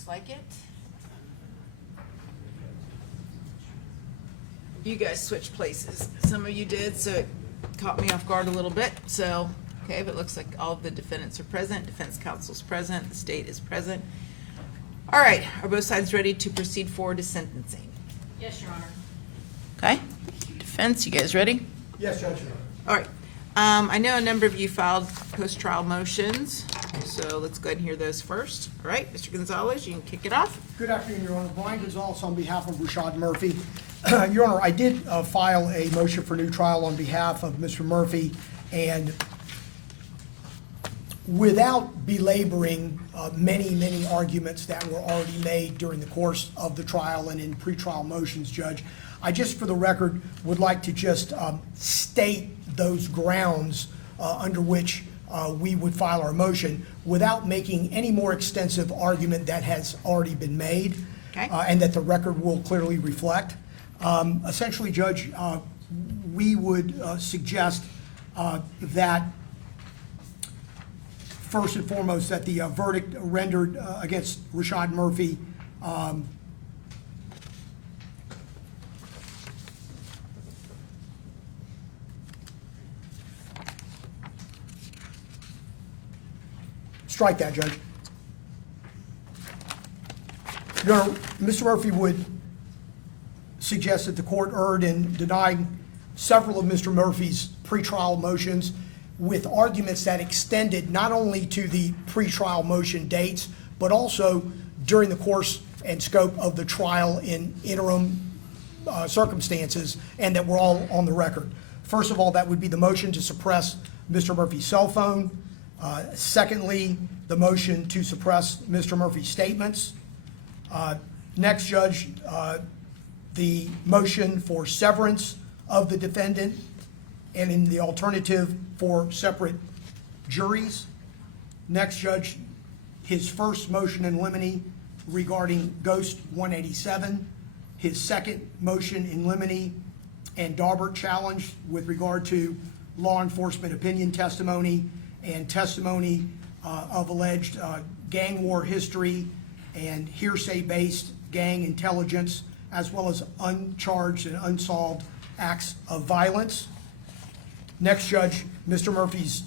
Looks like it. You guys switched places. Some of you did, so it caught me off guard a little bit. So, okay, but it looks like all of the defendants are present. Defense counsel's present. The state is present. All right, are both sides ready to proceed forward to sentencing? Yes, Your Honor. Okay. Defense, you guys ready? Yes, Judge. All right. I know a number of you filed post-trial motions, so let's go ahead and hear those first. All right, Mr. Gonzalez, you can kick it off. Good afternoon, Your Honor. Brian Gonzalez on behalf of Rashad Murphy. Your Honor, I did file a motion for new trial on behalf of Mr. Murphy, and without belaboring many arguments that were already made during the course of the trial and in pretrial motions, Judge, I just, for the record, would like to just state those grounds under which we would file our motion without making any more extensive argument that has already been made, Okay. And that the record will clearly reflect. Essentially, Judge, we would suggest that, first and foremost, that the verdict rendered against Rashad Murphy strike that, Judge. Your Honor, Mr. Murphy would suggest that the court erred in denying several of Mr. Murphy's pretrial motions with arguments that extended not only to the pretrial motion dates, but also during the course and scope of the trial in interim circumstances, and that were all on the record. First of all, that would be the motion to suppress Mr. Murphy's cell phone. Secondly, the motion to suppress Mr. Murphy's statements. Next, Judge, the motion for severance of the defendant, and in the alternative for separate juries. Next, Judge, his first motion in limine regarding Ghost 187, his second motion in limine and Darbert challenge with regard to law enforcement opinion testimony and testimony of alleged gang war history and hearsay-based gang intelligence, as well as uncharged and unsolved acts of violence. Next, Judge, Mr. Murphy's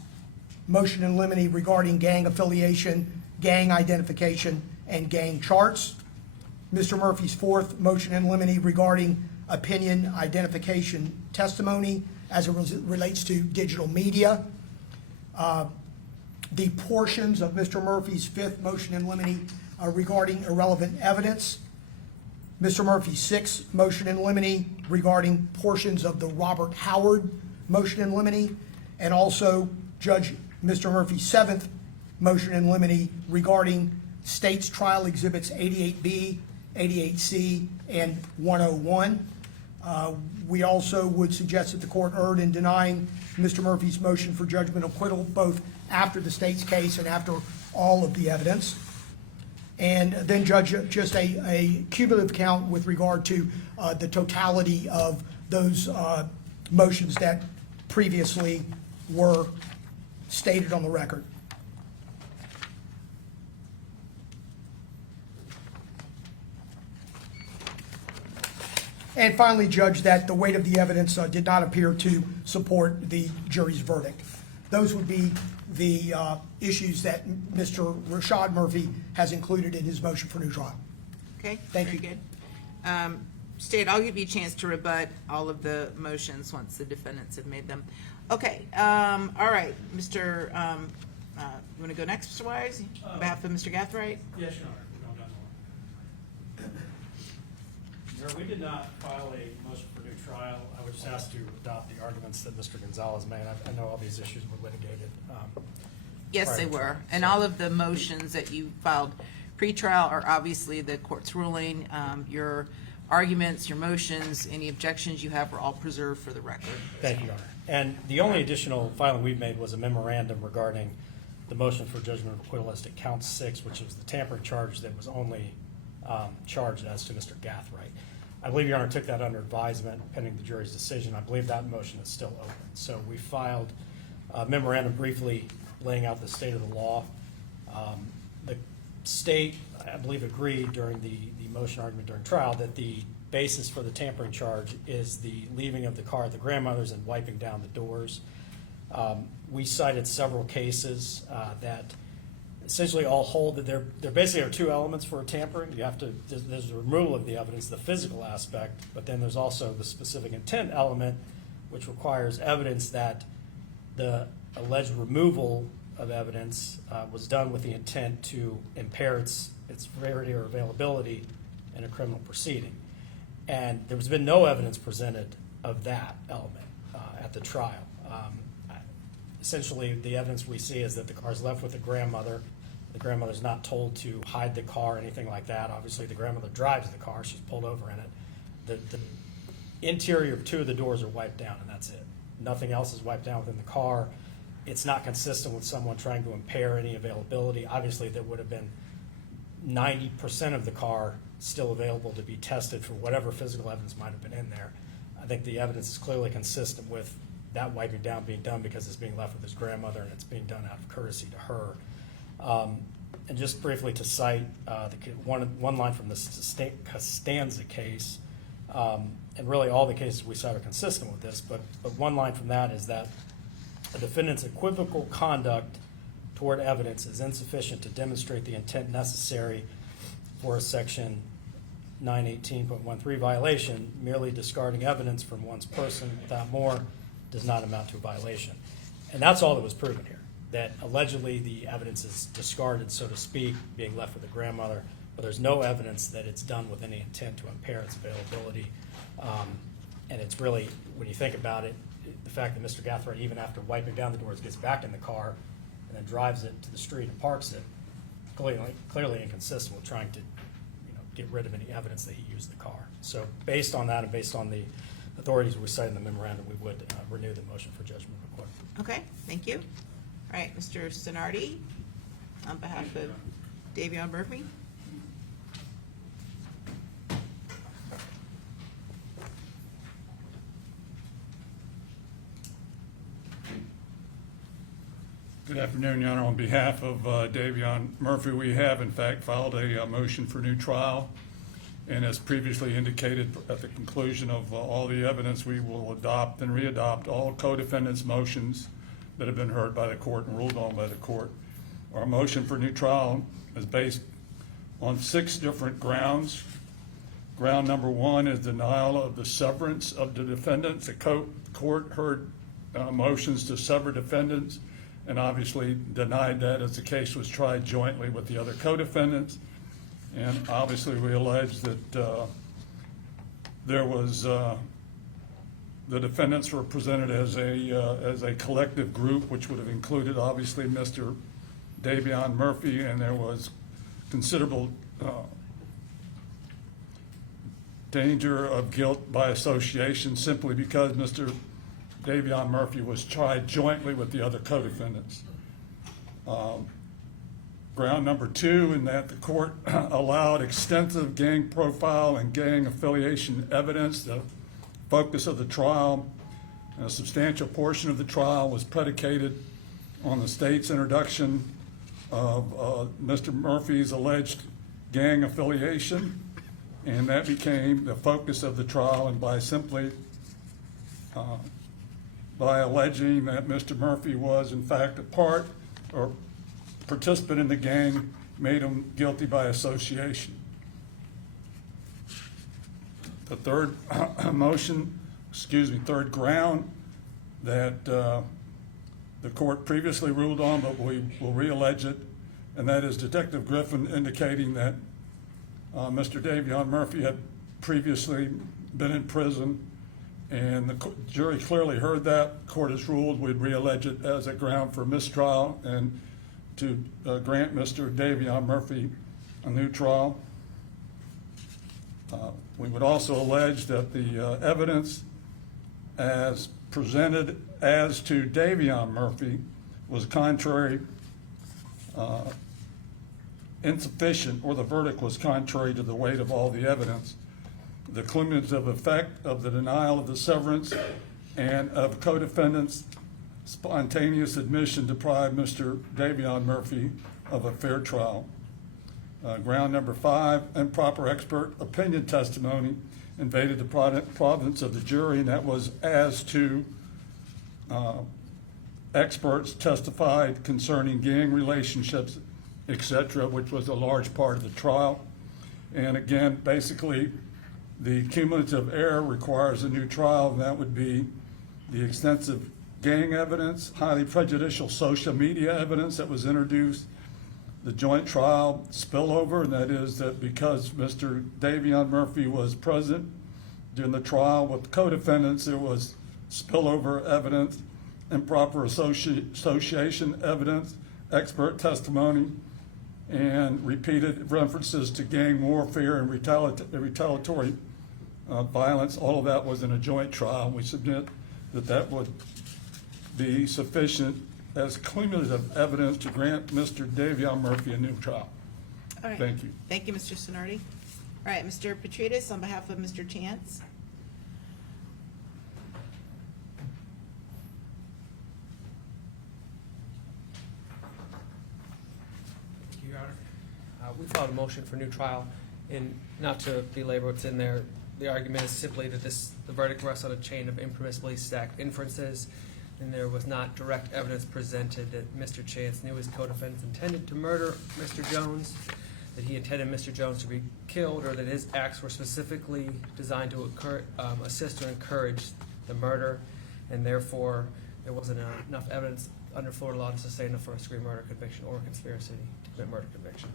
motion in limine regarding gang affiliation, gang identification, and gang charts. Mr. Murphy's fourth motion in limine regarding opinion identification testimony as it relates to digital media. The portions of Mr. Murphy's fifth motion in limine regarding irrelevant evidence. Mr. Murphy's sixth motion in limine regarding portions of the Robert Howard motion in limine, and also Judge Mr. Murphy's seventh motion in limine regarding state's trial exhibits 88B, 88C, and 101. We also would suggest that the court erred in denying Mr. Murphy's motion for judgment of acquittal, both after the state's case and after all of the evidence. And then, Judge, just a cumulative count with regard to the totality of those motions that previously were stated on the record. And finally, Judge, that the weight of the evidence did not appear to support the jury's verdict. Those would be the issues that Mr. Rashad Murphy has included in his motion for new trial. Okay, Thank you. very good. State, I'll give you a chance to rebut all of the motions once the defendants have made them. Okay, all right, Mr. You want to go next, Mr. Wise, on behalf of Mr. Gathright? Yes, Your Honor. We did not file a motion for new trial. I was just asked to adopt the arguments that Mr. Gonzalez made. I know all these issues were litigated. Yes, prior they to were. trial, And so- all of the motions that you filed pre-trial are obviously the court's ruling. Your arguments, your motions, any objections you have were all preserved for the record. Thank you, Your Honor. And the only additional filing we've made was a memorandum regarding the motion for judgment of acquittal as to count 6, which was the tampering charge that was only charged as to Mr. Gathright. I believe Your Honor took that under advisement pending the jury's decision. I believe that motion is still open. So we filed a memorandum briefly laying out the state of the law. The state I believe, agreed during the motion argument during trial that the basis for the tampering charge is the leaving of the car at the grandmother's and wiping down the doors. We cited several cases that essentially all hold that there basically are two elements for a tampering. You have to, there's the removal of the evidence, the physical aspect, but then there's also the specific intent element, which requires evidence that the alleged removal of evidence was done with the intent to impair its rarity or availability in a criminal proceeding. And there's been no evidence presented of that element at the trial. Essentially, the evidence we see is that the car is left with the grandmother. The grandmother's not told to hide the car or anything like that. Obviously, the grandmother drives the car. She's pulled over in it. The interior of two of the doors are wiped down, and that's it. Nothing else is wiped down within the car. It's not consistent with someone trying to impair any availability. Obviously, there would have been 90% of the car still available to be tested for whatever physical evidence might have been in there. I think the evidence is clearly consistent with that wiping down being done because it's being left with his grandmother and it's being done out of courtesy to her. And just briefly to cite one line from the Costanza case, and really all the cases we cite are consistent with this, but one line from that is that a defendant's equivocal conduct toward evidence is insufficient to demonstrate the intent necessary for a Section 918.13 violation. Merely discarding evidence from one's person without more does not amount to a violation. And that's all that was proven here, that allegedly the evidence is discarded, so to speak, being left with the grandmother, but there's no evidence that it's done with any intent to impair its availability. And it's really, when you think about it, the fact that Mr. Gathright, even after wiping down the doors, gets back in the car and then drives it to the street and parks it, clearly inconsistent with trying to get rid of any evidence that he used the car. So based on that and based on the authorities we cite in the memorandum, we would renew the motion for judgment of acquittal. Okay, thank you. All right, Mr. Sonardi, on behalf of Davion Murphy. Good afternoon, Your Honor. On behalf of Davion Murphy, we have in fact filed a motion for new trial. And as previously indicated, at the conclusion of all the evidence, we will adopt and re-adopt all co-defendants' motions that have been heard by the court and ruled on by the court. Our motion for new trial is based on 6 different grounds. Ground number 1 is denial of the severance of the defendants. The court heard motions to sever defendants and obviously denied that as the case was tried jointly with the other co-defendants. And obviously we allege that there was, the defendants were presented as a collective group, which would have included obviously Mr. Davion Murphy, and there was considerable danger of guilt by association simply because Mr. Davion Murphy was tried jointly with the other co-defendants. Ground number 2, in that the court allowed extensive gang profile and gang affiliation evidence. The focus of the trial, and a substantial portion of the trial, was predicated on the state's introduction of Mr. Murphy's alleged gang affiliation, and that became the focus of the trial. And by simply by alleging that Mr. Murphy was in fact a part or participant in the gang, made him guilty by association. The third third ground that the court previously ruled on, but we will re-allege it, and that is Detective Griffin indicating that Mr. Davion Murphy had previously been in prison, and the jury clearly heard that. The court has ruled we'd re-allege it as a ground for mistrial and to grant Mr. Davion Murphy a new trial. We would also allege that the evidence as presented as to Davion Murphy was contrary, insufficient, or the verdict was contrary to the weight of all the evidence. The cumulative effect of the denial of the severance and of co-defendants' spontaneous admission deprived Mr. Davion Murphy of a fair trial. Ground number 5, improper expert opinion testimony invaded the province of the jury, and that was as to experts testified concerning gang relationships, etc., which was a large part of the trial. And again, basically, the cumulative error requires a new trial, and that would be the extensive gang evidence, highly prejudicial social media evidence that was introduced, the joint trial spillover, and that is that because Mr. Davion Murphy was present during the trial with co-defendants, there was spillover evidence, improper association evidence, expert testimony, and repeated references to gang warfare and retaliatory violence. All of that was in a joint trial. We submit that that would be sufficient as cumulative evidence to grant Mr. Davion Murphy a new trial. All right. Thank you. Thank you, Mr. Sonardi. All right, Mr. Petridis, on behalf of Mr. Chance. Thank you, Your Honor. We filed a motion for new trial, and not to belabor what's in there, the argument is simply that the verdict rests on a chain of impermissibly stacked inferences, and there was not direct evidence presented that Mr. Chance knew his co-defendants intended to murder Mr. Jones, that he intended Mr. Jones to be killed, or that his acts were specifically designed to assist or encourage the murder, and therefore there wasn't enough evidence under Florida law to sustain a first-degree murder conviction or conspiracy to commit murder conviction.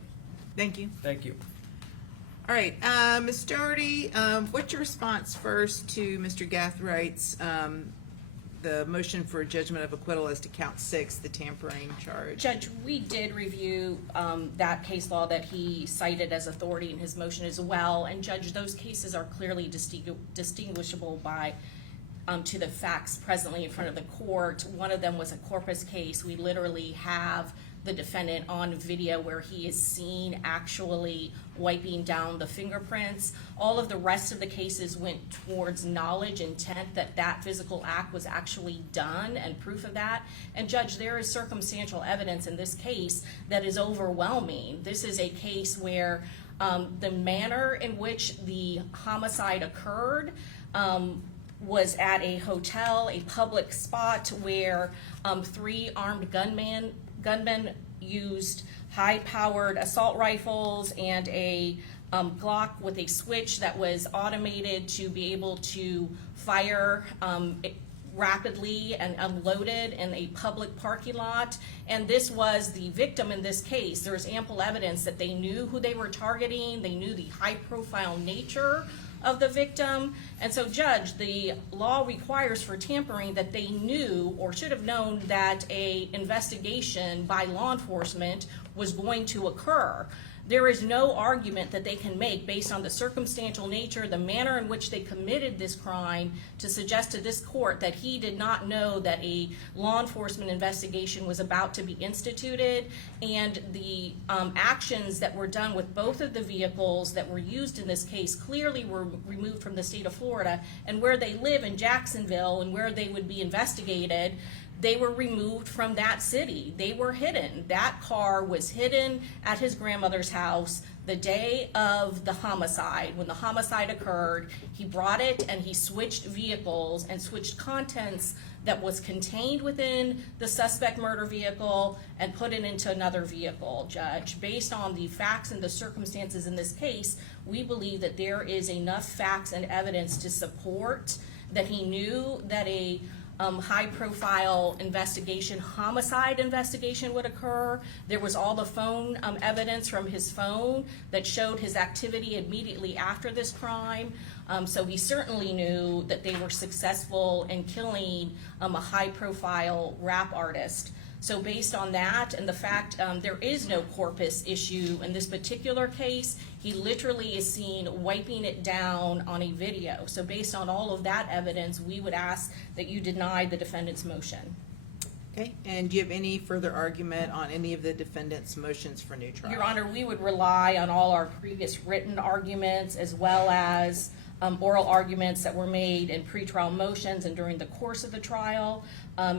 Thank you. Thank you. All right, Ms. Doherty, what's your response first to Mr. Gathwright's, the motion for judgment of acquittal as to count 6, the tampering charge? Judge, we did review that case law that he cited as authority in his motion as well, and Judge, those cases are clearly distinguishable by to the facts presently in front of the court. One of them was a corpus case. We literally have the defendant on video where he is seen actually wiping down the fingerprints. All of the rest of the cases went towards knowledge, intent that that physical act was actually done and proof of that. And Judge, there is circumstantial evidence in this case that is overwhelming. This is a case where the manner in which the homicide occurred was at a hotel, a public spot where 3 armed gunmen used high-powered assault rifles and a Glock with a switch that was automated to be able to fire rapidly and unloaded in a public parking lot. And this was the victim in this case. There is ample evidence that they knew who they were targeting. They knew the high-profile nature of the victim. And so, Judge, the law requires for tampering that they knew or should have known that a investigation by law enforcement was going to occur. There is no argument that they can make based on the circumstantial nature, the manner in which they committed this crime, to suggest to this court that he did not know that a law enforcement investigation was about to be instituted, and the actions that were done with both of the vehicles that were used in this case clearly were removed from the state of Florida, and where they live in Jacksonville and where they would be investigated, they were removed from that city. They were hidden. That car was hidden at his grandmother's house the day of the homicide. When the homicide occurred, he brought it and he switched vehicles and switched contents that was contained within the suspect murder vehicle and put it into another vehicle, Judge. Based on the facts and the circumstances in this case, we believe that there is enough facts and evidence to support that he knew that a high-profile investigation, homicide investigation would occur. There was all the phone evidence from his phone that showed his activity immediately after this crime. So he certainly knew that they were successful in killing a high-profile rap artist. So based on that and the fact there is no corpus issue in this particular case, he literally is seen wiping it down on a video. So based on all of that evidence, we would ask that you deny the defendant's motion. Okay, and do you have any further argument on any of the defendant's motions for new trial? Your Honor, we would rely on all our previous written arguments as well as oral arguments that were made in pretrial motions and during the course of the trial.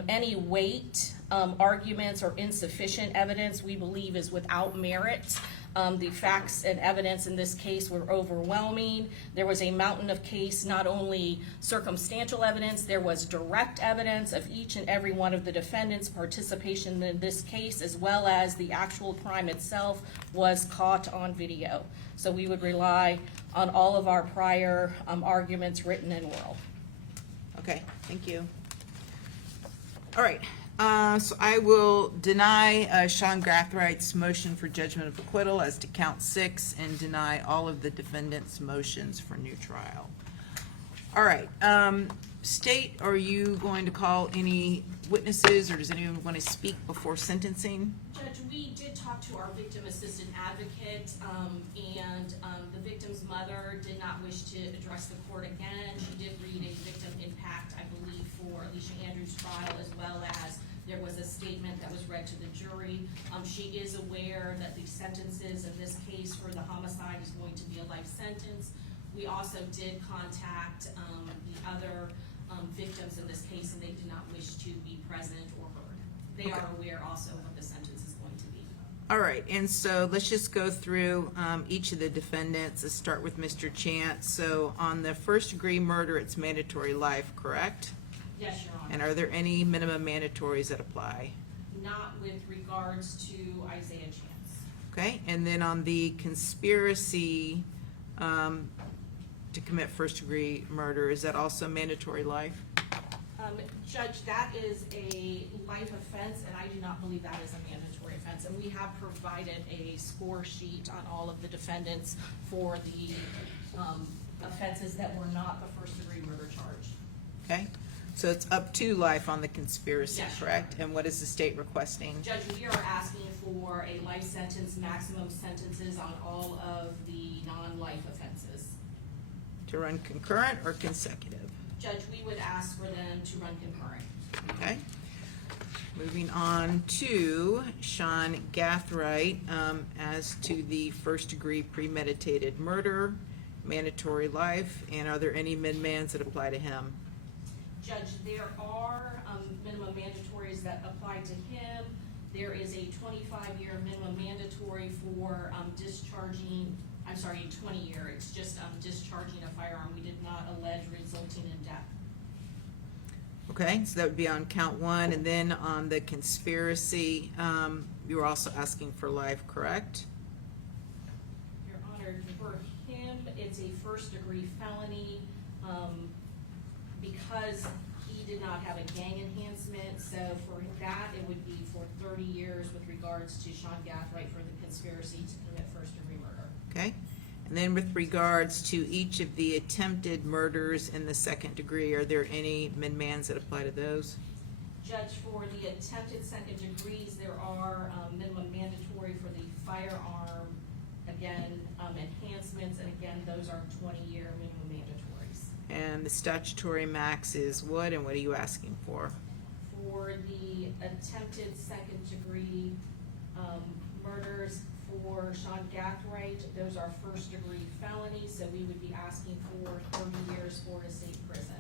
Any weight arguments or insufficient evidence we believe is without merit. The facts and evidence in this case were overwhelming. There was a mountain of case, not only circumstantial evidence, there was direct evidence of each and every one of the defendants' participation in this case, as well as the actual crime itself was caught on video. So we would rely on all of our prior arguments, written and oral. Okay, thank you. All right, so I will deny Sean Gathwright's motion for judgment of acquittal as to count 6 and deny all of the defendants' motions for new trial. All right, State, are you going to call any witnesses, or does anyone want to speak before sentencing? Judge, we did talk to our victim assistant advocate, and the victim's mother did not wish to address the court again. She did read a victim impact, I believe, for Alicia Andrews' trial, as well as there was a statement that was read to the jury. She is aware that the sentences in this case for the homicide is going to be a life sentence. We also did contact the other victims in this case, and they did not wish to be present or heard. They are aware also of what the sentence is going to be. All right, and so let's just go through each of the defendants. Let's start with Mr. Chance. So on the first-degree murder, it's mandatory life, correct? Yes, Your Honor. And are there any minimum mandatories that apply? Not with regards to Isaiah Chance. Okay, and then on the conspiracy to commit first-degree murder, is that also mandatory life? Judge, that is a life offense, and I do not believe that is a mandatory offense. And we have provided a score sheet on all of the defendants for the offenses that were not the first-degree murder charge. Okay, so it's up to life on the conspiracy, Yes. correct? And what is the state requesting? Judge, we are asking for a life sentence, maximum sentences on all of the non-life offenses. To run concurrent or consecutive? Judge, we would ask for them to run concurrent. Okay. Moving on to Sean Gathright, as to the first-degree premeditated murder, mandatory life, and are there any min-mans that apply to him? Judge, there are minimum mandatories that apply to him. There is a 25-year minimum mandatory for discharging, I'm sorry, 20-year. It's just discharging a firearm. We did not allege resulting in death. Okay, so that would be on count 1, and then on the conspiracy, you were also asking for life, correct? Your Honor, for him, it's a first-degree felony because he did not have a gang enhancement. So for that, it would be for 30 years with regards to Sean Gathright for the conspiracy to commit first-degree murder. Okay, and then with regards to each of the attempted murders in the second degree, are there any min-mans that apply to those? Judge, for the attempted second degrees, there are minimum mandatory for the firearm, again, enhancements, and again, those are 20-year minimum mandatories. And the statutory max is what, and what are you asking for? For the attempted second degree murders for Sean Gathright, those are first degree felonies, so we would be asking for 30 years Florida State Prison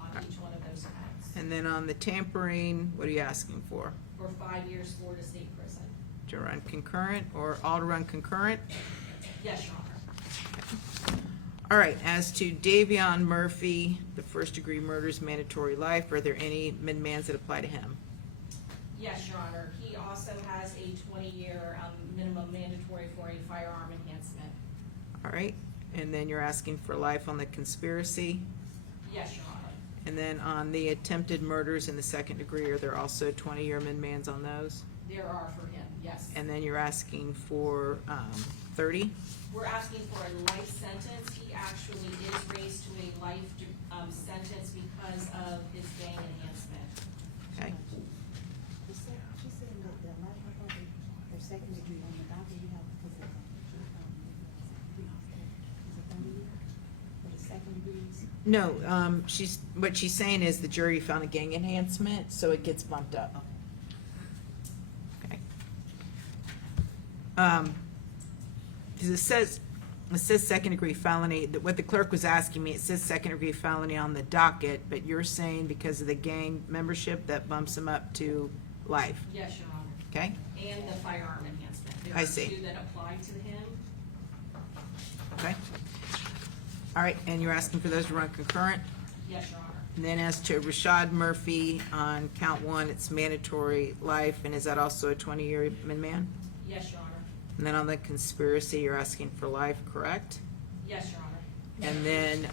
on each one of those counts. And then on the tampering, what are you asking for? For 5 years Florida State Prison. To run concurrent, or all to run concurrent? Yes, Your Honor. All right, as to Davion Murphy, the first degree murder is mandatory life. Are there any min-mans that apply to him? Yes, Your Honor. He also has a 20-year minimum mandatory for a firearm enhancement. All right, and then you're asking for life on the conspiracy? Yes, Your Honor. And then on the attempted murders in the second degree, are there also 20-year min-mans on those? There are for him, yes. And then you're asking for 30? We're asking for a life sentence. He actually is raised to a life sentence because of his gang enhancement. Okay. She's saying that the life of her second degree on the docket, you have, is it 30 years for the second degrees? No, what she's saying is the jury found a gang enhancement, so it gets bumped up. Okay. Because it says second degree felony, what the clerk was asking me, it says second degree felony on the docket, but you're saying because of the gang membership, that bumps him up to life, Yes, Your Honor. okay? And the firearm enhancement. There I are see. two that apply to him. Okay. All right, and you're asking for those to run concurrent? Yes, Your Honor. And then as to Rashad Murphy, on count one, it's mandatory life, and is that also a 20-year min-man? Yes, Your Honor. And then on the conspiracy, you're asking for life, correct? Yes, Your Honor. And then,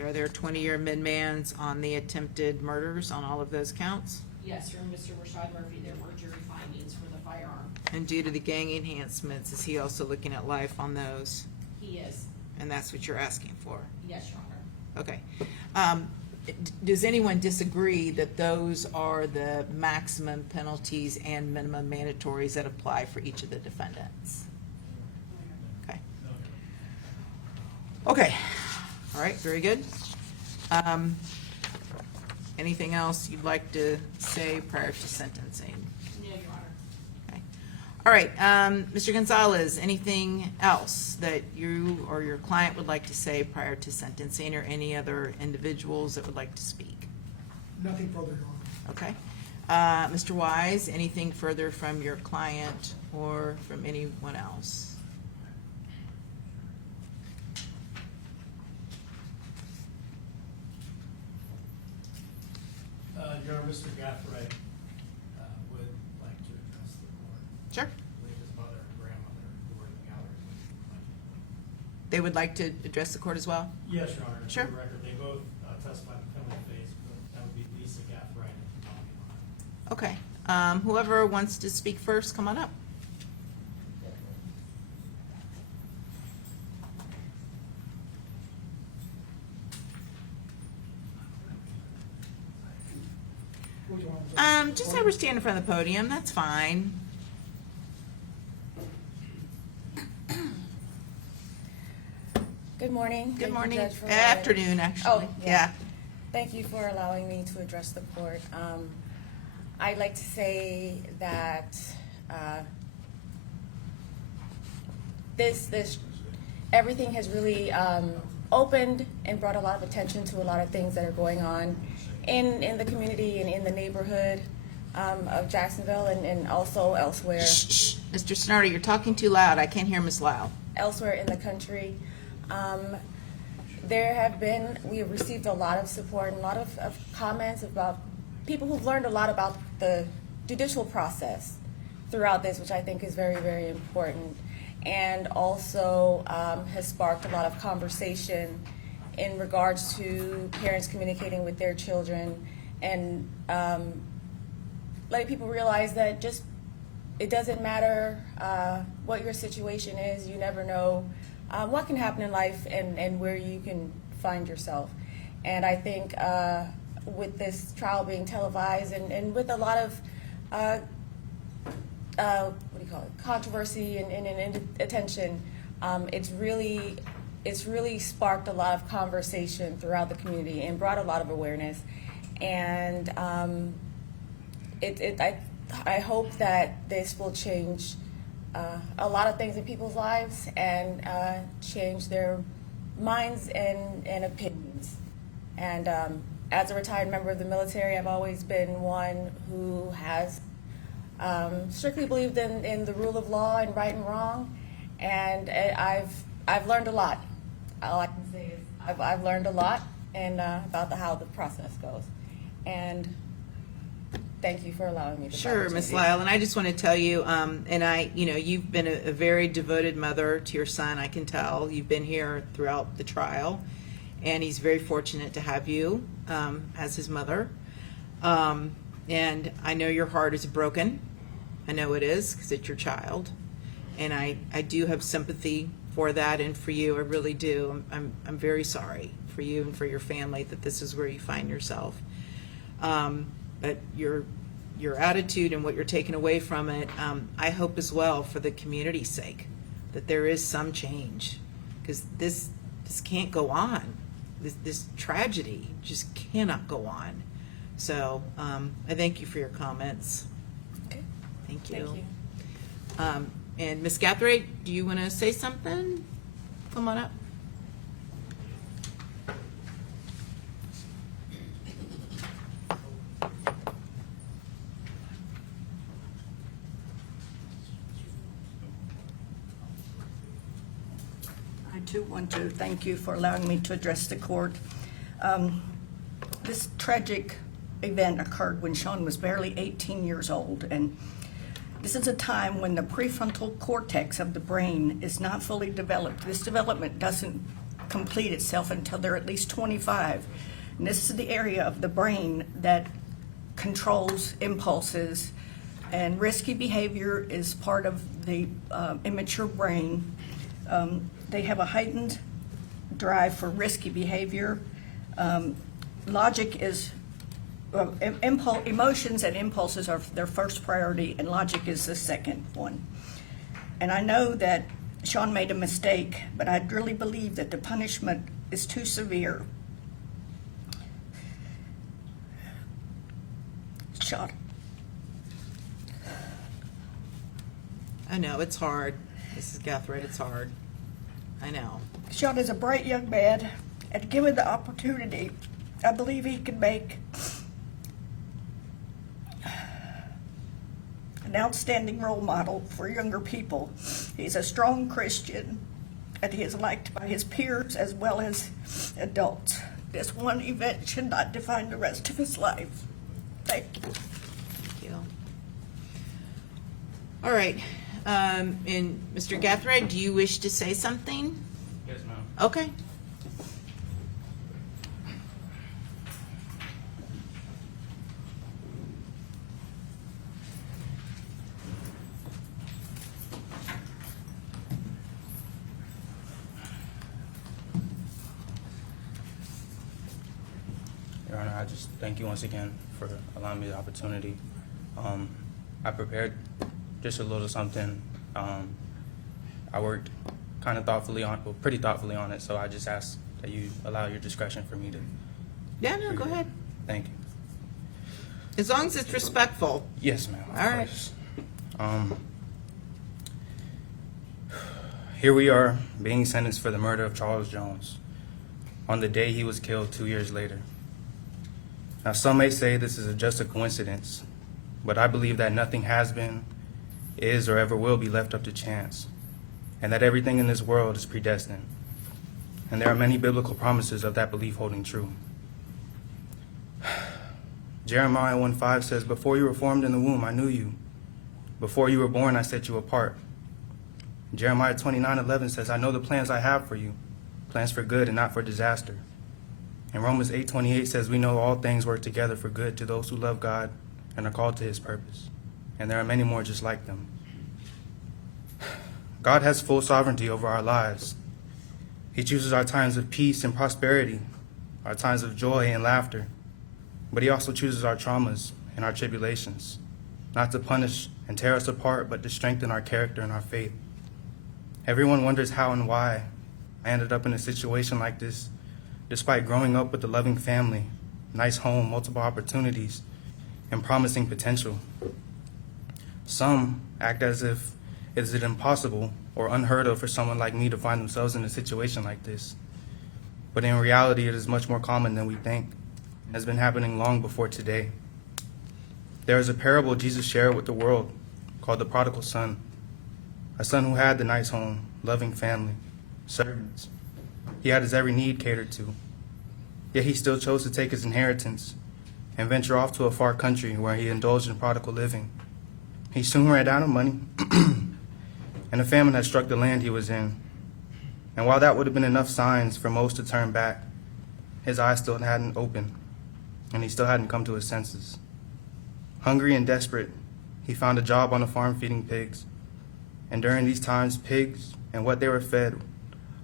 are there 20-year min-mans on the attempted murders on all of those counts? Yes, Your Honor. Mr. Rashad Murphy, there were jury findings for the firearm. And due to the gang enhancements, is he also looking at life on those? He is. And that's what you're asking for? Yes, Your Honor. Okay. Does anyone disagree that those are the maximum penalties and minimum mandatories that apply for each of the defendants? Okay. Okay. All right, very good. Anything else you'd like to say prior to sentencing? No, Your Honor. Okay. All right, Mr. Gonzalez, anything else that you or your client would like to say prior to sentencing, or any other individuals that would like to speak? Nothing further, Your Honor. Okay. Mr. Wise, anything further from your client or from anyone else? Your Honor, Mr. Gathright would like to address the court. Sure. I believe his mother and grandmother who were in the gallery. They would like to address the court as well? Yes, Your Honor. Sure. For the record, they both testified in criminal phase, but that would be Lisa Gathright and Davion. Okay. Whoever wants to speak first, come on up. Just have her stand in front of the podium, that's fine. Good morning. Good Thank you, morning, Judge, for allowing- afternoon, actually. Oh, yeah. Yeah. Thank you for allowing me to address the court. I'd like to say that everything has really opened and brought a lot of attention to a lot of things that are going on in the community and in the neighborhood of Jacksonville and also elsewhere. Shh. Mr. Snarty, you're talking too loud, I can't hear Miss Lau. Elsewhere in the country. We have received a lot of support and a lot of comments about people who've learned a lot about the judicial process throughout this, which I think is very, very important, and also has sparked a lot of conversation in regards to parents communicating with their children and letting people realize that it doesn't matter what your situation is. You never know what can happen in life and where you can find yourself. And I think with this trial being televised and with a lot of controversy and attention, it's really sparked a lot of conversation throughout the community and brought a lot of awareness. And I hope that this will change a lot of things in people's lives and change their minds and opinions. And as a retired member of the military, I've always been one who has strictly believed in the rule of law and right and wrong. And I've learned a lot. All I can say is I've learned a lot and about how the process goes. And thank you for allowing me to. Sure, Ms. Lyle, and I just want to tell you, you've been a very devoted mother to your son, I can tell. You've been here throughout the trial, and he's very fortunate to have you as his mother. And I know your heart is broken. I know it is, because it's your child. And I do have sympathy for that and for you, I really do. I'm very sorry for you and for your family that this is where you find yourself. But your attitude and what you're taking away from it, I hope as well for the community's sake that there is some change, because this can't go on. This tragedy just cannot go on. So I thank you for your comments. Okay. Thank you. Thank you. And Ms. Gathright, do you want to say something? Come on up. I too want to thank you for allowing me to address the court. This tragic event occurred when Sean was barely 18 years old, and this is a time when the prefrontal cortex of the brain is not fully developed. This development doesn't complete itself until they're at least 25. And this is the area of the brain that controls impulses, and risky behavior is part of the immature brain. They have a heightened drive for risky behavior. Logic is, emotions and impulses are their first priority, and logic is the second one. And I know that Sean made a mistake, but I really believe that the punishment is too severe. Sean. I know, it's hard. Mrs. Gathright, it's hard. I know. Sean is a bright young man, and given the opportunity, I believe he can make an outstanding role model for younger people. He's a strong Christian, and he is liked by his peers as well as adults. This one event should not define the rest of his life. Thank you. Thank you. All right. And Mr. Gathright, do you wish to say something? Yes, ma'am. Okay. Your Honor, I just thank you once again for allowing me the opportunity. I prepared just a little something. I worked kind of thoughtfully pretty thoughtfully on it, so I just ask that you allow your discretion for me to. Yeah, no, go ahead. Thank you. As long as it's respectful. Yes, ma'am. of All right. course. Here we are, being sentenced for the murder of Charles Jones on the day he was killed 2 years later. Now, some may say this is just a coincidence, but I believe that nothing has been, is, or ever will be left up to chance, and that everything in this world is predestined. And there are many biblical promises of that belief holding true. Jeremiah 1:5 says, "Before you were formed in the womb, I knew you. Before you were born, I set you apart." Jeremiah 29:11 says, "I know the plans I have for you, plans for good and not for disaster." And Romans 8:28 says, "We know all things work together for good to those who love God and are called to his purpose." And there are many more just like them. God has full sovereignty over our lives. He chooses our times of peace and prosperity, our times of joy and laughter. But he also chooses our traumas and our tribulations, not to punish and tear us apart, but to strengthen our character and our faith. Everyone wonders how and why I ended up in a situation like this, despite growing up with a loving family, nice home, multiple opportunities, and promising potential. Some act as if it is impossible or unheard of for someone like me to find themselves in a situation like this. But in reality, it is much more common than we think, and has been happening long before today. There is a parable Jesus shared with the world called the prodigal son, a son who had the nice home, loving family, servants. He had his every need catered to, yet he still chose to take his inheritance and venture off to a far country where he indulged in prodigal living. He soon ran out of money, and a famine had struck the land he was in. And while that would have been enough signs for most to turn back, his eyes still hadn't opened, and he still hadn't come to his senses. Hungry and desperate, he found a job on a farm feeding pigs. And during these times, pigs and what they were fed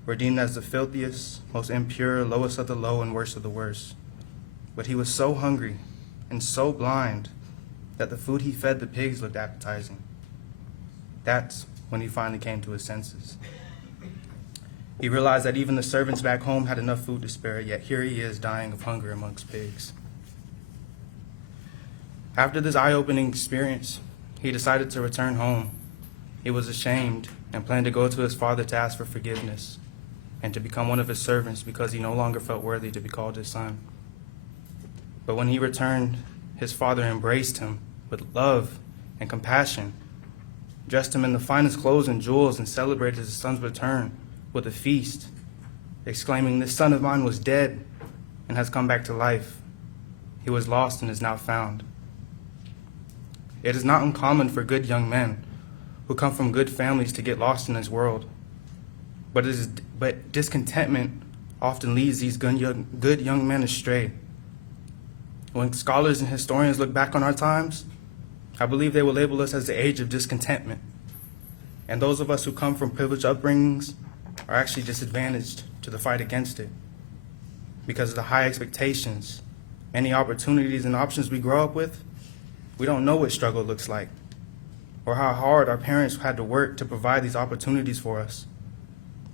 were deemed as the filthiest, most impure, lowest of the low, and worst of the worst. But he was so hungry and so blind that the food he fed the pigs looked appetizing. That's when he finally came to his senses. He realized that even the servants back home had enough food to spare, yet here he is dying of hunger amongst pigs. After this eye-opening experience, he decided to return home. He was ashamed and planned to go to his father to ask for forgiveness and to become one of his servants because he no longer felt worthy to be called his son. But when he returned, his father embraced him with love and compassion, dressed him in the finest clothes and jewels, and celebrated his son's return with a feast, exclaiming, "This son of mine was dead and has come back to life. He was lost and is now found." It is not uncommon for good young men who come from good families to get lost in this world. But discontentment often leads these good young men astray. When scholars and historians look back on our times, I believe they will label us as the age of discontentment. And those of us who come from privileged upbringings are actually disadvantaged to the fight against it because of the high expectations, many opportunities and options we grow up with. We don't know what struggle looks like or how hard our parents had to work to provide these opportunities for us.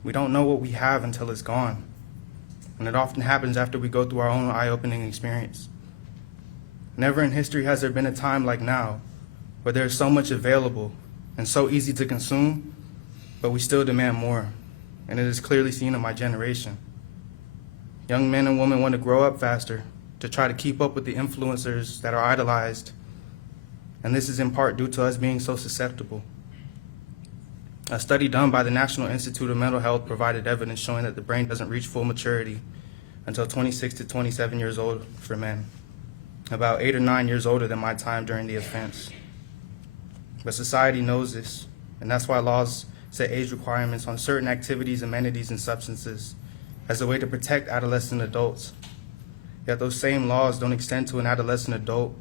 We don't know what we have until it's gone. And it often happens after we go through our own eye-opening experience. Never in history has there been a time like now where there is so much available and so easy to consume, but we still demand more. And it is clearly seen in my generation. Young men and women want to grow up faster to try to keep up with the influencers that are idolized. And this is in part due to us being so susceptible. A study done by the National Institute of Mental Health provided evidence showing that the brain doesn't reach full maturity until 26 to 27 years old for men, about 8 or 9 years older than my time during the offense. But society knows this, and that's why laws set age requirements on certain activities, amenities, and substances as a way to protect adolescent adults. Yet those same laws don't extend to an adolescent adult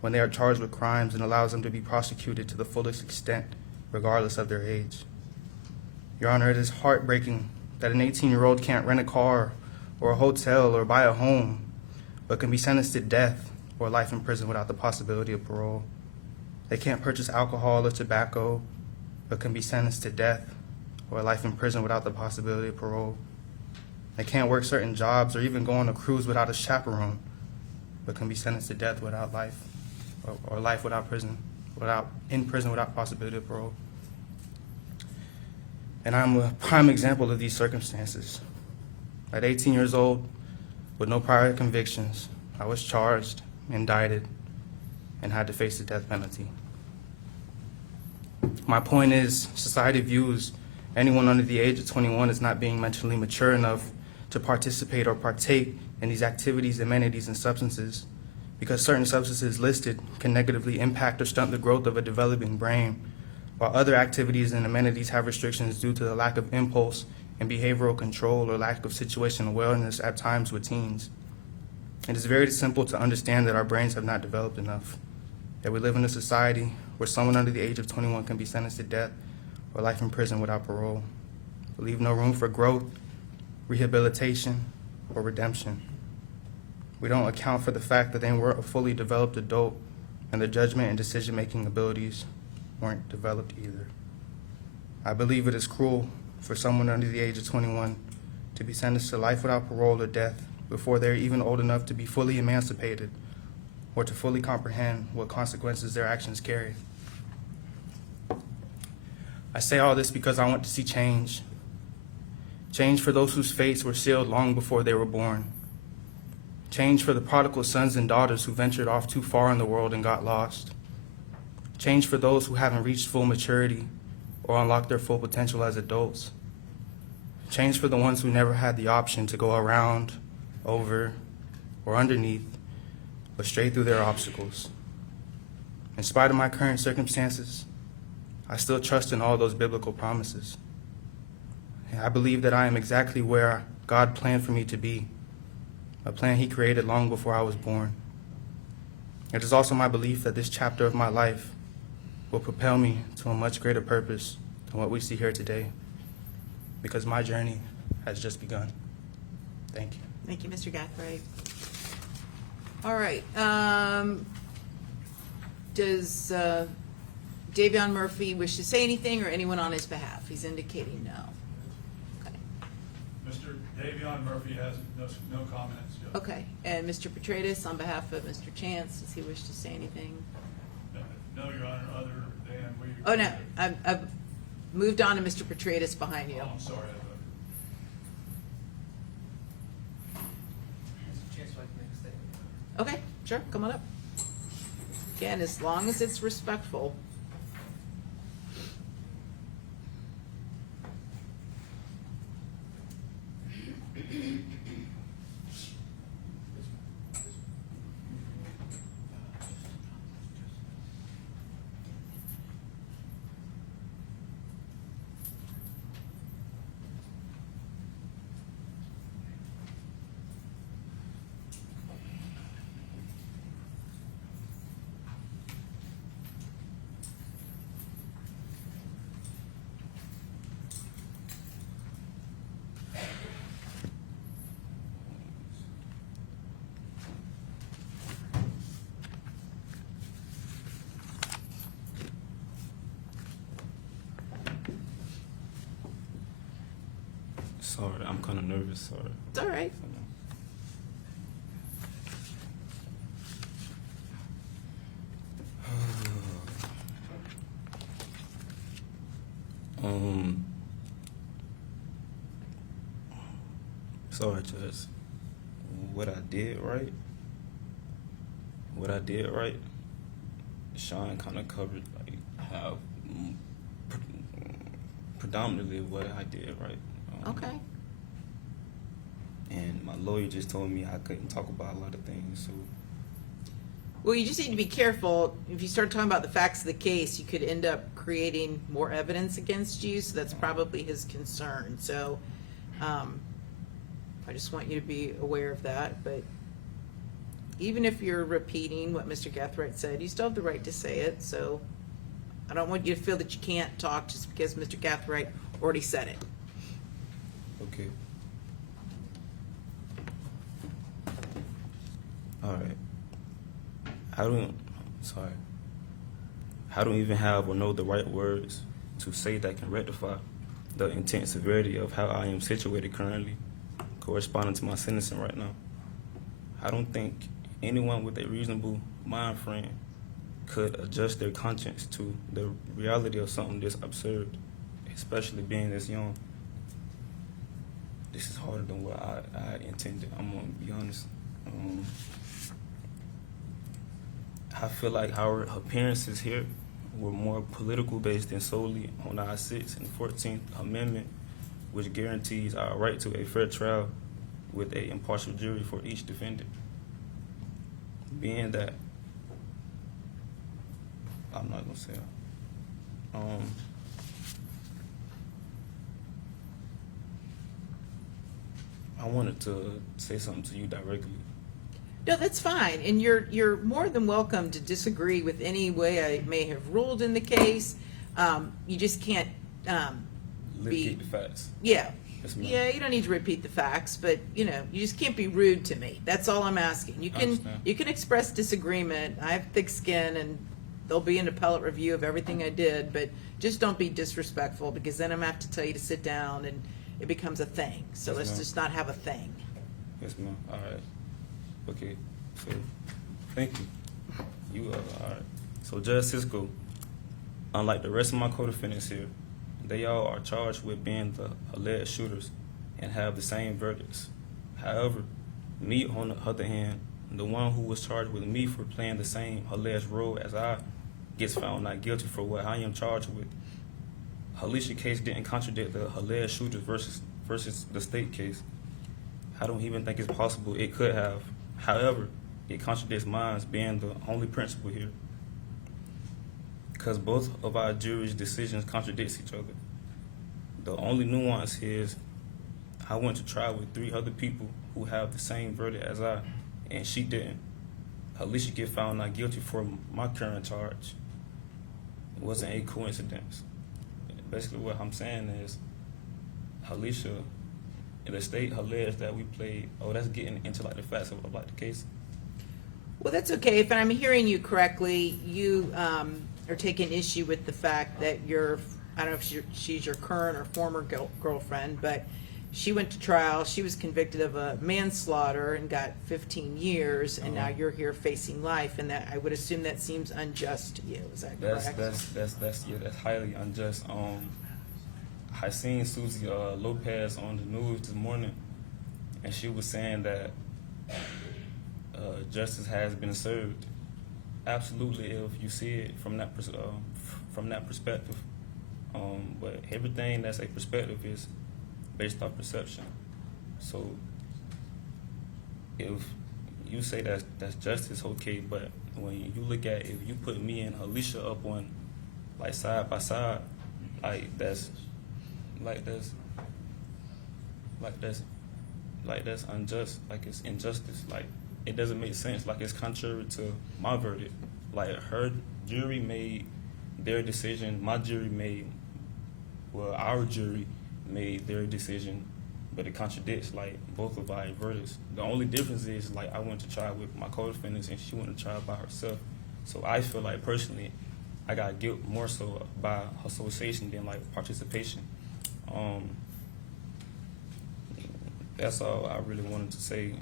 when they are charged with crimes and allows them to be prosecuted to the fullest extent, regardless of their age. Your Honor, it is heartbreaking that an 18-year-old can't rent a car or a hotel or buy a home, but can be sentenced to death or life in prison without the possibility of parole. They can't purchase alcohol or tobacco, but can be sentenced to death or life in prison without the possibility of parole. They can't work certain jobs or even go on a cruise without a chaperone, but can be sentenced to death without life, or life without prison, in prison without possibility of parole. And I'm a prime example of these circumstances. At 18 years old, with no prior convictions, I was charged, indicted, and had to face the death penalty. My point is, society views anyone under the age of 21 as not being mentally mature enough to participate or partake in these activities, amenities, and substances, because certain substances listed can negatively impact or stunt the growth of a developing brain, while other activities and amenities have restrictions due to the lack of impulse and behavioral control or lack of situational awareness at times with teens. It is very simple to understand that our brains have not developed enough, that we live in a society where someone under the age of 21 can be sentenced to death or life in prison without parole. We leave no room for growth, rehabilitation, or redemption. We don't account for the fact that they weren't a fully developed adult and their judgment and decision-making abilities weren't developed either. I believe it is cruel for someone under the age of 21 to be sentenced to life without parole or death before they're even old enough to be fully emancipated or to fully comprehend what consequences their actions carry. I say all this because I want to see change. Change for those whose fates were sealed long before they were born. Change for the prodigal sons and daughters who ventured off too far in the world and got lost. Change for those who haven't reached full maturity or unlocked their full potential as adults. Change for the ones who never had the option to go around, over, or underneath, but straight through their obstacles. In spite of my current circumstances, I still trust in all those biblical promises. I believe that I am exactly where God planned for me to be, a plan He created long before I was born. It is also my belief that this chapter of my life will propel me to a much greater purpose than what we see here today, because my journey has just begun. Thank you. Thank you, Mr. Gathright. All right, does Davion Murphy wish to say anything or anyone on his behalf? He's indicating no. Okay. Mr. Davion Murphy has no comments. Yet. Okay, and Mr. Petratus, on behalf of Mr. Chance, does he wish to say anything? No, Your Honor, other than we... Oh, no, I've moved on to Mr. Petratus behind you. Oh, I'm sorry. Okay, sure, come on up. Again, as long as it's respectful. Sorry, I'm kind of nervous. Sorry. It's all right. Sorry, Judge. What I did right, Sean kind of covered like how predominantly what I did right. Okay. And my lawyer just told me I couldn't talk about a lot of things, so Well, you just need to be careful. If you start talking about the facts of the case, you could end up creating more evidence against you, so that's probably his concern. So, I just want you to be aware of that, but even if you're repeating what Mr. Gathright said, you still have the right to say it, so I don't want you to feel that you can't talk just because Mr. Gathright already said it. okay. All right. I don't even have or know the right words to say that can rectify the intense severity of how I am situated currently, corresponding to my sentencing right now. I don't think anyone with a reasonable mind frame could adjust their conscience to the reality of something this absurd, especially being this young. This is harder than what I intended. I'm gonna be honest. I feel like our appearances here were more political based than solely on our 6th and 14th Amendment, which guarantees our right to a fair trial with an impartial jury for each defendant. Being that, I'm not gonna say it. I wanted to say something to you directly. No, that's fine, and you're more than welcome to disagree with any way I may have ruled in the case. You just can't Litigate the facts. Yeah. Yes, ma'am. Yeah, you don't need to repeat the facts, but you just can't be rude to me. That's all I'm asking. I understand. You can express disagreement. I have thick skin, and there'll be an appellate review of everything I did, but just don't be disrespectful, because then I'm gonna have to tell you to sit down and it becomes a thing. So Yes, let's ma'am. just not have a thing. Yes, ma'am. All right. Okay. So, thank you. You all right. So, Judge Cisco, unlike the rest of my co-defendants here, they all are charged with being the alleged shooters and have the same verdicts. However, me, on the other hand, the one who was charged with me for playing the same alleged role as I, gets found not guilty for what I am charged with. Alicia's case didn't contradict the alleged shooters versus the state case. I don't even think it's possible it could have. However, it contradicts mine being the only principle here, because both of our jury's decisions contradict each other. The only nuance is I went to trial with 3 other people who have the same verdict as I, and she didn't. Alicia get found not guilty for my current charge. It wasn't a coincidence. Basically what I'm saying is Alicia, the state alleged that we played, that's getting into like the facts of like the case. Well, that's okay. If I'm hearing you correctly, you are taking issue with the fact that I don't know if she's your current or former girlfriend, but she went to trial. She was convicted of a manslaughter and got 15 years, and now you're here facing life, and that I would assume that seems unjust to you. Is that correct? That's highly unjust. I seen Susie Lopez on the news this morning, and she was saying that justice has been served. Absolutely, if you see it from that perspective. But everything that's a perspective is based off perception. So if you say that's justice, okay, but when you look at if you put me and Alicia up on like side by side, that's unjust, like it's injustice, like it doesn't make sense, like it's contrary to my verdict. Like her jury made their decision, my jury made, well, our jury made their decision, but it contradicts like both of our verdicts. The only difference is like I went to trial with my co-defendants and she went to trial by herself. So I feel like personally, I got guilt more so by association than like participation. That's all I really wanted to say,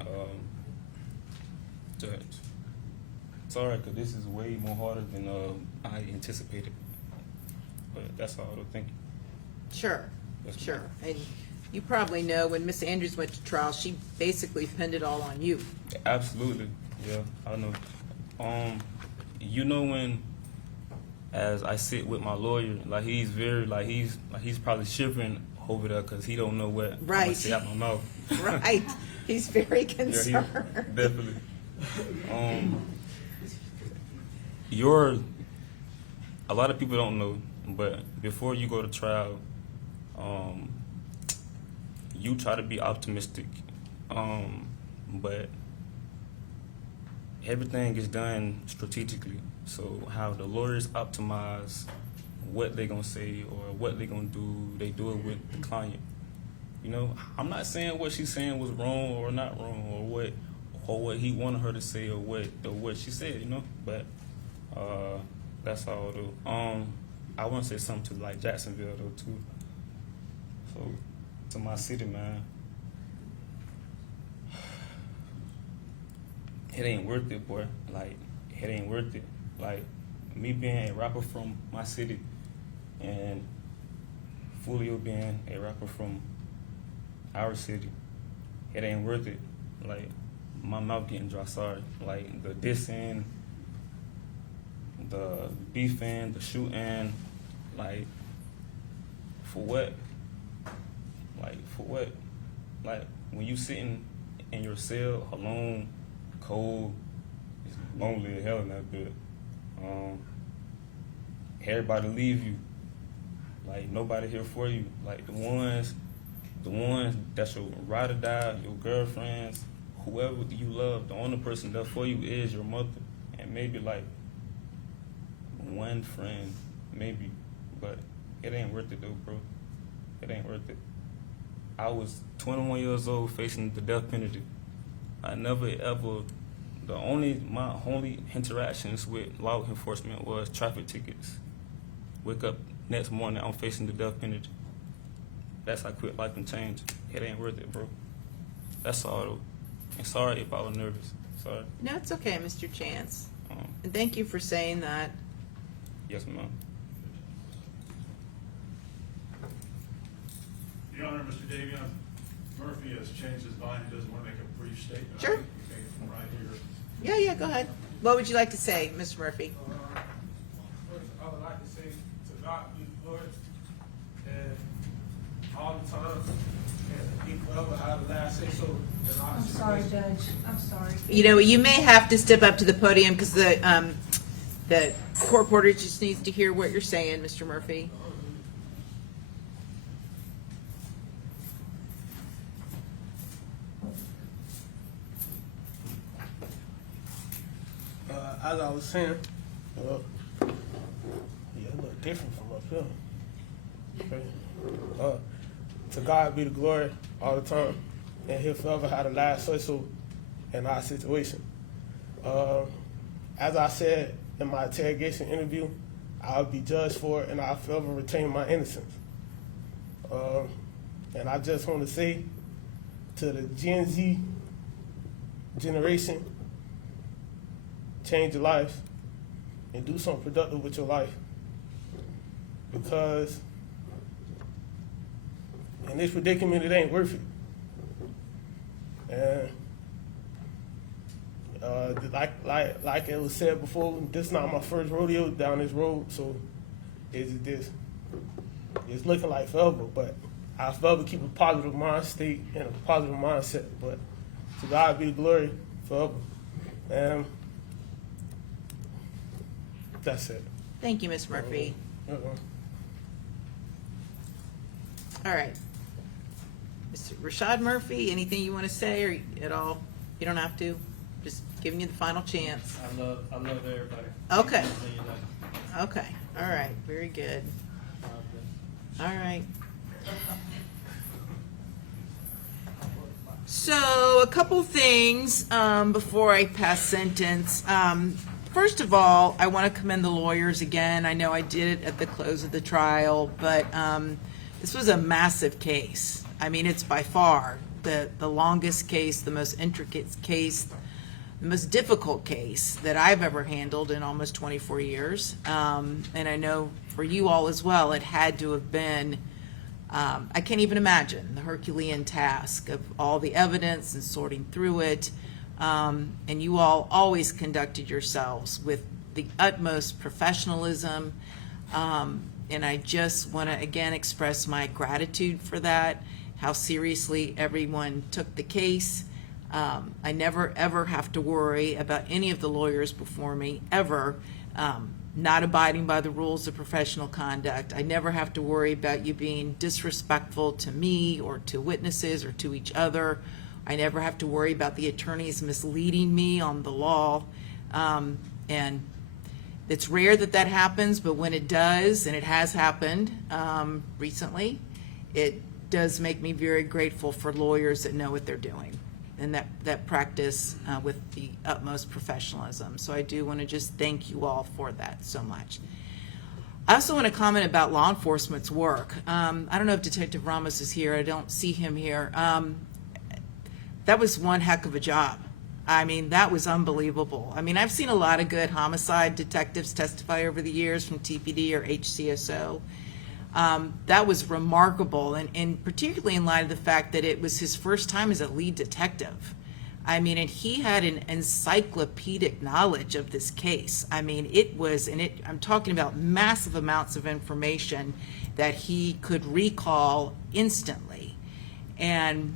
Judge. Sorry, because this is way more harder than I anticipated. But that's all, though. Thank you. Sure, Yes, ma'am. sure. And you probably know when Miss Andrews went to trial, she basically pinned it all on you. Absolutely, yeah, I know. You know when, as I sit with my lawyer, like he's very, like he's probably shivering over there because he don't know what I'm gonna Right. say out my mouth. Right. He's very Yeah, concerned. definitely. A lot of people don't know, but before you go to trial, you try to be optimistic, but everything is done strategically. So how the lawyers optimize what they're gonna say or what they're gonna do, they do it with the client. You know, I'm not saying what she's saying was wrong or not wrong, or what he wanted her to say, or what she said. You know, but that's all though. I want to say something to like Jacksonville though too. So to my city, man, it ain't worth it, boy. Like it ain't worth it. Like me being a rapper from my city, and Foolio being a rapper from our city, it ain't worth it. Like my mouth getting dry, sorry. Like the dissing, the beefing, the shooting, like for what? Like for what? Like when you sitting in your cell alone, cold, it's lonely as hell in that bed. Everybody leave you. Like nobody here for you. Like the ones that's your ride or die, your girlfriends, whoever you love, the only person there for you is your mother, and maybe like one friend, maybe, but it ain't worth it though, bro. It ain't worth it. I was 21 years old facing the death penalty. I never ever, my only interactions with law enforcement was traffic tickets. Wake up next morning, I'm facing the death penalty. That's how quick life can change. It ain't worth it, bro. That's all though. And sorry if I was nervous. Sorry. No, it's okay, Mr. Chance. And thank you for saying that. Yes, ma'am. Your Honor, Mr. Davion Murphy has changed his mind. He doesn't want to make a brief statement. Sure. I think we take it from right here. Yeah, go ahead. What would you like to say, Mr. Murphy? First, I would like to say to God be the glory, and all the time, and he forever have the last say so. in our I'm sorry, situation. Judge, I'm sorry. You know, you may have to step up to the podium because the court reporter just needs to hear what you're saying, Mr. Murphy. As I was saying, yeah, it look different from up here. Okay. To God be the glory all the time, and he'll forever have the last say so in our situation. As I said in my interrogation interview, I'll be judged for it, and I'll forever retain my innocence. And I just want to say to the Gen Z generation, change your life and do something productive with your life, because in this predicament it ain't worth it. And like it was said before, this is not my first rodeo down this road, so it's looking like forever, but I forever keep a positive mind state and a positive mindset. But to God be the glory forever. And that's it. Thank you, Ms. Murphy. Uh-uh. All right. Mr. Rashad Murphy, anything you want to say or at all? You don't have to. Just giving you the final chance. I love everybody. Okay. Okay. All right. Very good. All right. So a couple things before I pass sentence. First of all, I want to commend the lawyers again. I know I did it at the close of the trial, but this was a massive case. I mean, it's by far the longest case, the most intricate case, the most difficult case that I've ever handled in almost 24 years. And I know for you all as well, it had to have been, I can't even imagine the Herculean task of all the evidence and sorting through it. And you all always conducted yourselves with the utmost professionalism. And I just want to again express my gratitude for that, how seriously everyone took the case. I never ever have to worry about any of the lawyers before me ever not abiding by the rules of professional conduct. I never have to worry about you being disrespectful to me or to witnesses or to each other. I never have to worry about the attorneys misleading me on the law. And it's rare that that happens, but when it does, and it has happened recently, it does make me very grateful for lawyers that know what they're doing and that practice with the utmost professionalism. So I do want to just thank you all for that so much. I also want to comment about law enforcement's work. I don't know if Detective Ramos is here. I don't see him here. That was one heck of a job. I mean, that was unbelievable. I mean, I've seen a lot of good homicide detectives testify over the years from TPD or HCSO. That was remarkable, and particularly in light of the fact that it was his first time as a lead detective. I mean, and he had an encyclopedic knowledge of this case. I mean, it was, I'm talking about massive amounts of information that he could recall instantly. And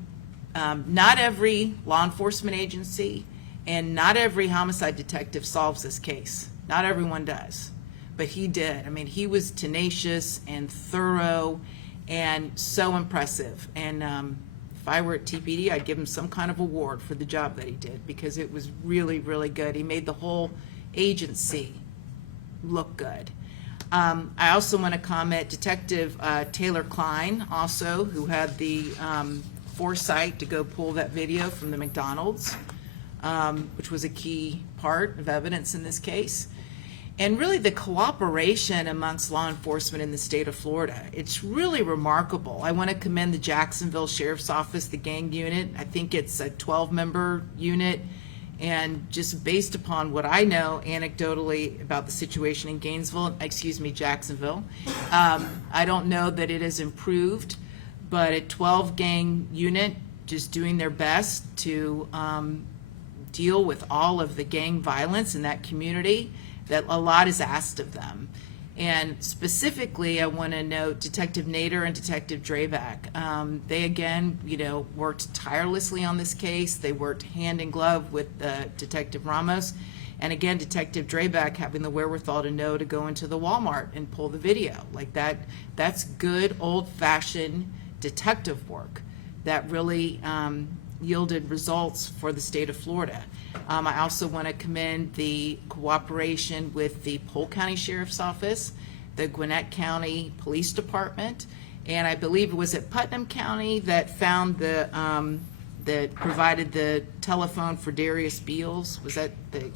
not every law enforcement agency and not every homicide detective solves this case. Not everyone does. But he did. I mean, he was tenacious and thorough and so impressive. And if I were at TPD, I'd give him some kind of award for the job that he did, because it was really, really good. He made the whole agency look good. I also want to comment, Detective Taylor Klein, also, who had the foresight to go pull that video from the McDonald's, which was a key part of evidence in this case. And really the cooperation amongst law enforcement in the state of Florida, it's really remarkable. I want to commend the Jacksonville Sheriff's Office, the gang unit. I think it's a 12-member unit. And just based upon what I know anecdotally about the situation in Jacksonville, I don't know that it has improved, but a 12-gang unit just doing their best to deal with all of the gang violence in that community, that a lot is asked of them. And specifically, I want to note Detective Nader and Detective Drabak. They, again, worked tirelessly on this case. They worked hand in glove with Detective Ramos. And again, Detective Drabak having the wherewithal to know to go into the Walmart and pull the video. Like that's good old-fashioned detective work that really yielded results for the state of Florida. I also want to commend the cooperation with the Polk County Sheriff's Office, the Gwinnett County Police Department, and I believe it was at Putnam County that found that provided the telephone for Darius Beals. Was that the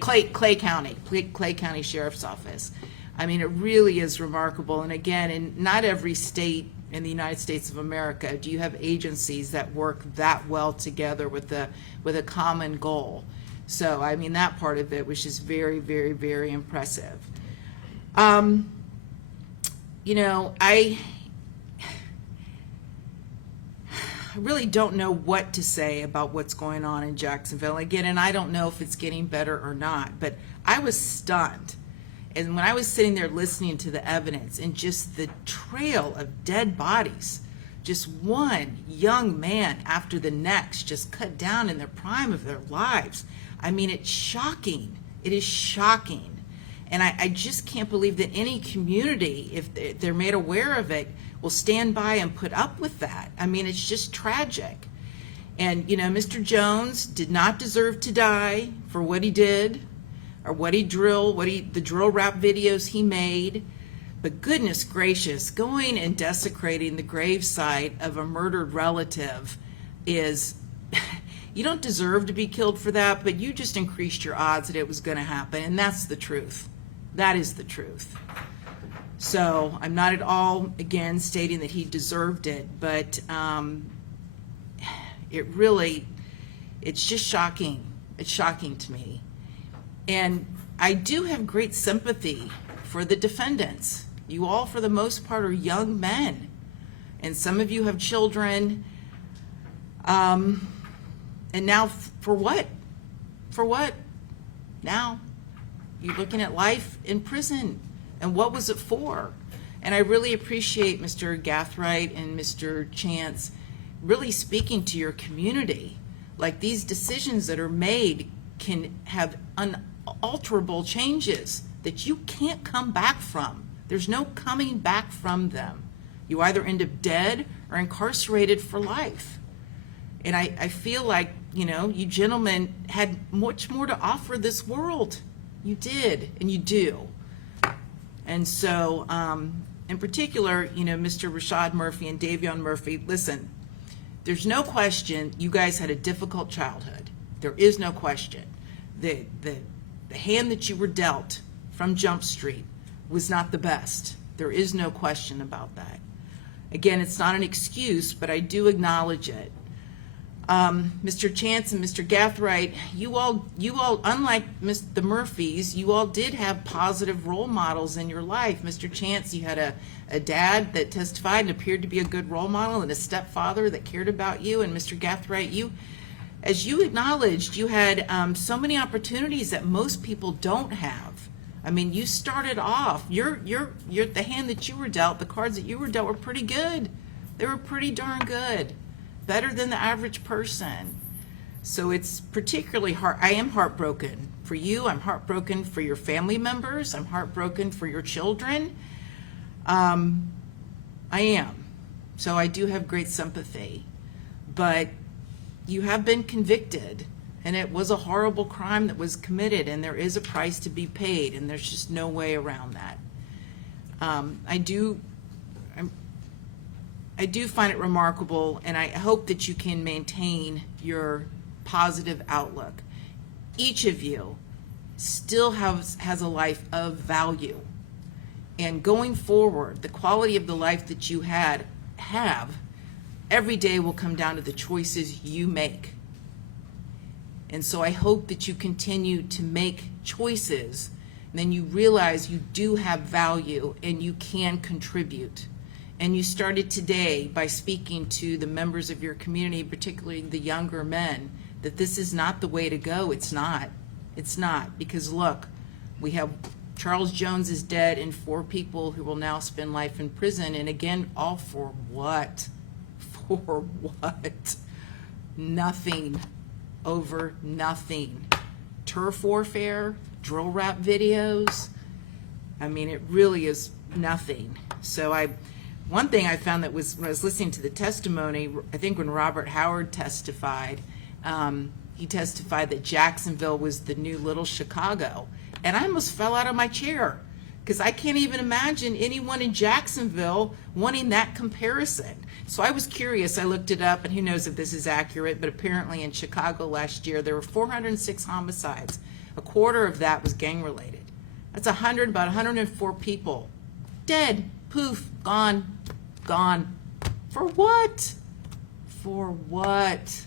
Clay County Sheriff's Office? I mean, it really is remarkable. And again, in not every state in the United States of America do you have agencies that work that well together with a common goal. So, I mean, that part of it was just very, very, very impressive. I really don't know what to say about what's going on in Jacksonville. Again, and I don't know if it's getting better or not, but I was stunned And when I was sitting there listening to the evidence and just the trail of dead bodies, just one young man after the next, just cut down in the prime of their lives. I mean, it's shocking. It is shocking. And I just can't believe that any community, if they're made aware of it, will stand by and put up with that. I mean, it's just tragic. And, you know, Mr. Jones did not deserve to die for what he did or the drill rap videos he made. But goodness gracious, going and desecrating the gravesite of a murdered relative is, you don't deserve to be killed for that, but you just increased your odds that it was going to happen. And that's the truth. That is the truth. So I'm not at all, again, stating that he deserved it, but it's just shocking. It's shocking to me. And I do have great sympathy for the defendants. You all, for the most part, are young men. And some of you have children. And now, for what? For what? Now, you're looking at life in prison. And what was it for? And I really appreciate Mr. Gathright and Mr. Chance really speaking to your community. Like, these decisions that are made can have unalterable changes that you can't come back from. There's no coming back from them. You either end up dead or incarcerated for life. And I feel like, you know, you gentlemen had much more to offer this world. You did, and you do. And so, in particular, you know, Mr. Rashad Murphy and Davion Murphy, listen, there's no question you guys had a difficult childhood. There is no question. The hand that you were dealt from Jump Street was not the best. There is no question about that. Again, it's not an excuse, but I do acknowledge it. Mr. Chance and Mr. Gathright, you all, unlike the Murphys, you all did have positive role models in your life. Mr. Chance, you had a dad that testified and appeared to be a good role model, and a stepfather that cared about you. And Mr. Gathright, you, as you acknowledged, you had so many opportunities that most people don't have. I mean, you started off, the hand that you were dealt, the cards that you were dealt were pretty good. They were pretty darn good. Better than the average person. So it's particularly hard. I am heartbroken for you. I'm heartbroken for your family members. I'm heartbroken for your children. I am. So I do have great sympathy. But you have been convicted, and it was a horrible crime that was committed, and there is a price to be paid, and there's just no way around that. I do find it remarkable, and I hope that you can maintain your positive outlook. Each of you still has a life of value. And going forward, the quality of the life that you have every day will come down to the choices you make. And so I hope that you continue to make choices, and then you realize you do have value and you can contribute. And you started today by speaking to the members of your community, particularly the younger men, that this is not the way to go. It's not. It's not. Because look, we have Charles Jones is dead and 4 people who will now spend life in prison. And again, all for what? For what? Nothing. Over nothing. Turf warfare, drill rap videos. I mean, it really is nothing. So one thing I found that was, when I was listening to the testimony, I think when Robert Howard testified, he testified that Jacksonville was the new little Chicago. And I almost fell out of my chair, because I can't even imagine anyone in Jacksonville wanting that comparison. So I was curious. I looked it up, and who knows if this is accurate, but apparently in Chicago last year, there were 406 homicides. A quarter of that was gang-related. That's about 104 people. Dead. Poof. Gone. Gone. For what? For what?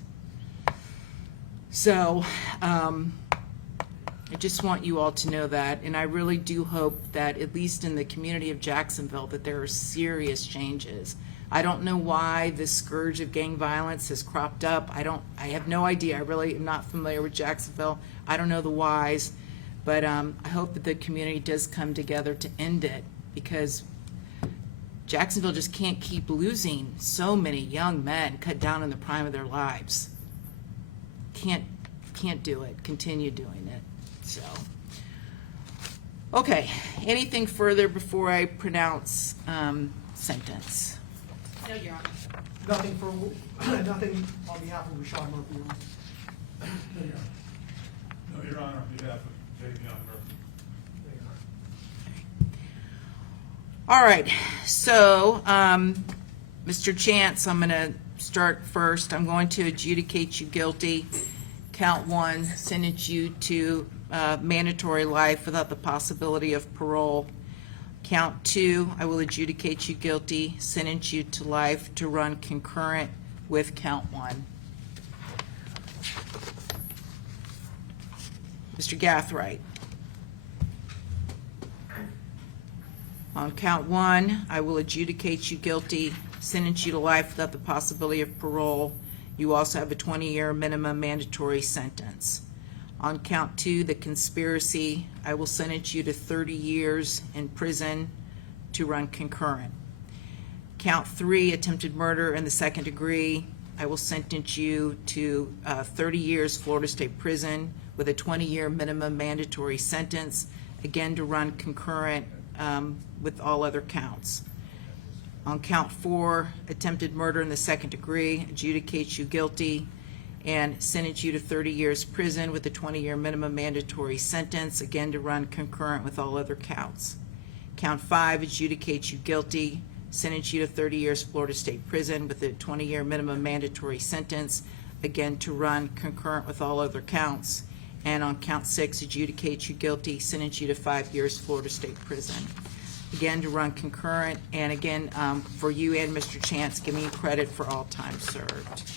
So, I just want you all to know that, and I really do hope that, at least in the community of Jacksonville, that there are serious changes. I don't know why this scourge of gang violence has cropped up. I have no idea. I really am not familiar with Jacksonville. I don't know the whys, But I hope that the community does come together to end it, because Jacksonville just can't keep losing so many young men cut down in the prime of their lives. Can't do it, continue doing it, so. Okay, anything further before I pronounce sentence? No, Your Honor. Nothing nothing on behalf of Rashad Murphy. No, Your Honor, on behalf of Davion Murphy. All right, so, Mr. Chance, I'm gonna start first. I'm going to adjudicate you guilty. Count 1, sentence you to mandatory life without the possibility of parole. Count 2, I will adjudicate you guilty, sentence you to life to run concurrent with count 1. Mr. Gathright. On count 1, I will adjudicate you guilty, sentence you to life without the possibility of parole. You also have a 20-year minimum mandatory sentence. On count 2, the conspiracy, I will sentence you to 30 years in prison to run concurrent. Count 3, attempted murder in the second degree, I will sentence you to 30 years Florida State Prison with a 20-year minimum mandatory sentence, again to run concurrent with all other counts. On count 4, attempted murder in the second degree, adjudicate you guilty and sentence you to 30 years prison with a 20-year minimum mandatory sentence, again to run concurrent with all other counts. Count 5, adjudicate you guilty, sentence you to 30 years Florida State Prison with a 20-year minimum mandatory sentence, again to run concurrent with all other counts. And on count 6, adjudicate you guilty, sentence you to 5 years Florida State Prison, again to run concurrent. And again, for you and Mr. Chance, giving you credit for all time served.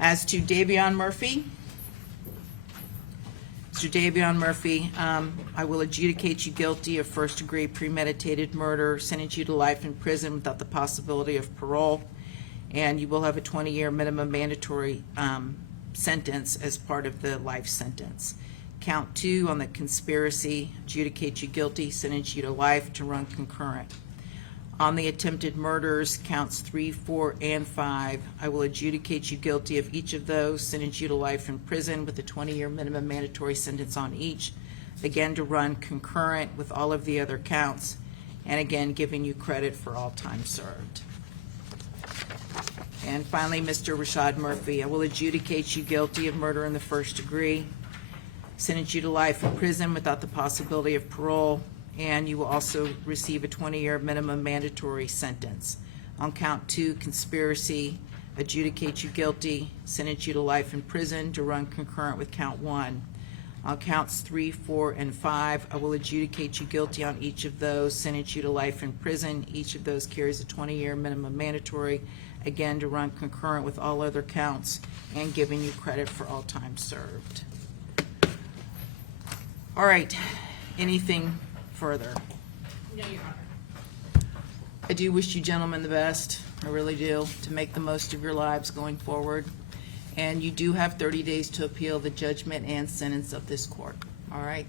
As to Davion Murphy, Mr. Davion Murphy, I will adjudicate you guilty of first-degree premeditated murder, sentence you to life in prison without the possibility of parole, and you will have a 20-year minimum mandatory sentence as part of the life sentence. Count 2 on the conspiracy, adjudicate you guilty, sentence you to life to run concurrent. On the attempted murders, counts 3, 4, and 5, I will adjudicate you guilty of each of those, sentence you to life in prison with a 20-year minimum mandatory sentence on each, again to run concurrent with all of the other counts, and again giving you credit for all time served. And finally, Mr. Rashad Murphy, I will adjudicate you guilty of murder in the first degree, sentence you to life in prison without the possibility of parole, and you will also receive a 20-year minimum mandatory sentence. On count 2, conspiracy, adjudicate you guilty, sentence you to life in prison to run concurrent with count 1. On counts 3, 4, and 5, I will adjudicate you guilty on each of those, sentence you to life in prison. Each of those carries a 20-year minimum mandatory, again to run concurrent with all other counts, and giving you credit for all time served. All right, anything further? No, Your Honor. I do wish you gentlemen the best, I really do, to make the most of your lives going forward. And you do have 30 days to appeal the judgment and sentence of this court. All right,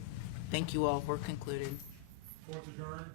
thank you all, we're concluded. Court's adjourned.